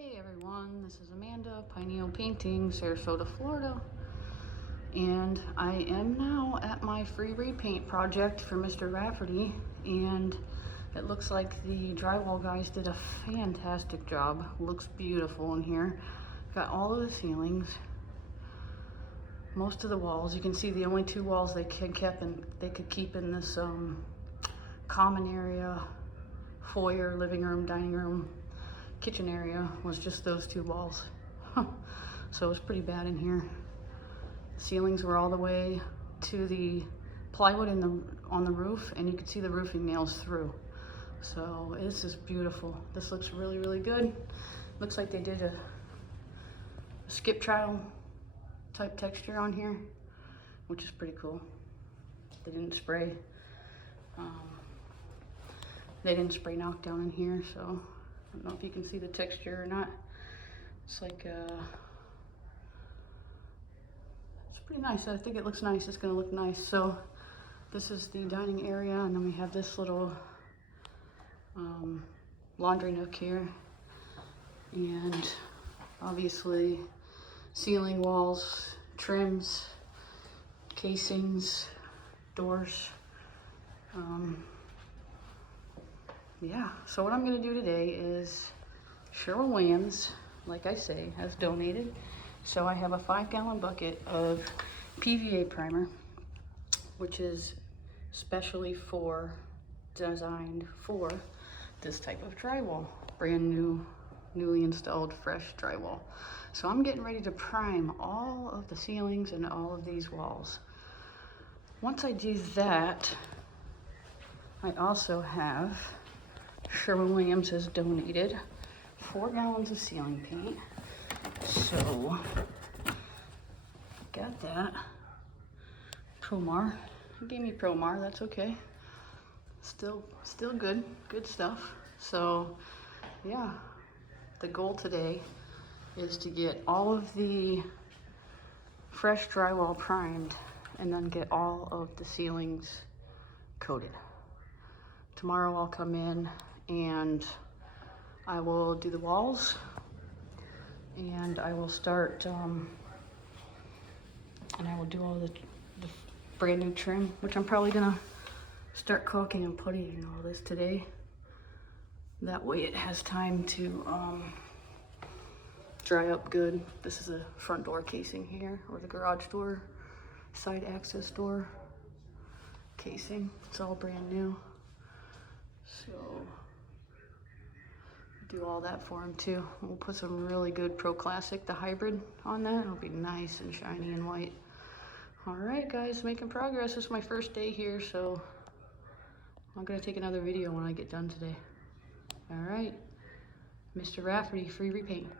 Hey everyone, this is Amanda, Pineal Painting, Sarasota, Florida. And I am now at my free repaint project for Mr. Rafferty, and it looks like the drywall guys did a fantastic job. Looks beautiful in here. Got all of the ceilings, most of the walls. You can see the only two walls they could keep in this common area, foyer, living room, dining room, kitchen area was just those two walls. So it was pretty bad in here. Ceilings were all the way to the plywood on the roof, and you could see the roofing nails through. So this is beautiful. This looks really, really good. Looks like they did a skip tile type texture on here, which is pretty cool. They didn't spray knockdown in here, so I don't know if you can see the texture or not. It's like it's pretty nice. I think it looks nice. It's gonna look nice. So this is the dining area, and then we have this little laundry nook here, and obviously ceiling, walls, trims, casings, doors. Yeah, so what I'm gonna do today is Sherwin-Williams, like I say, has donated. So I have a 5-gallon bucket of PVA primer, which is specially designed for this type of drywall. Brand new, newly installed, fresh drywall. So I'm getting ready to prime all of the ceilings and all of these walls. Once I do that, I also have Sherwin-Williams has donated 4 gallons of ceiling paint. So, got that. Promar. He gave me Promar, that's okay. Still good stuff. So, yeah, the goal today is to get all of the fresh drywall primed and then get all of the ceilings coated. Tomorrow I'll come in and I will do the walls, and I will start and I will do all the brand new trim, which I'm probably gonna start caulking and puttying all this today. That way it has time to dry up good. This is a front door casing here, or the garage door, side access door casing. It's all brand new. So do all that for him too. We'll put some really good Pro Classic, the hybrid, on that. It'll be nice and shiny and white. All right, guys, making progress. This is my first day here, so I'm gonna take another video when I get done today. All right, Mr. Rafferty, free repaint.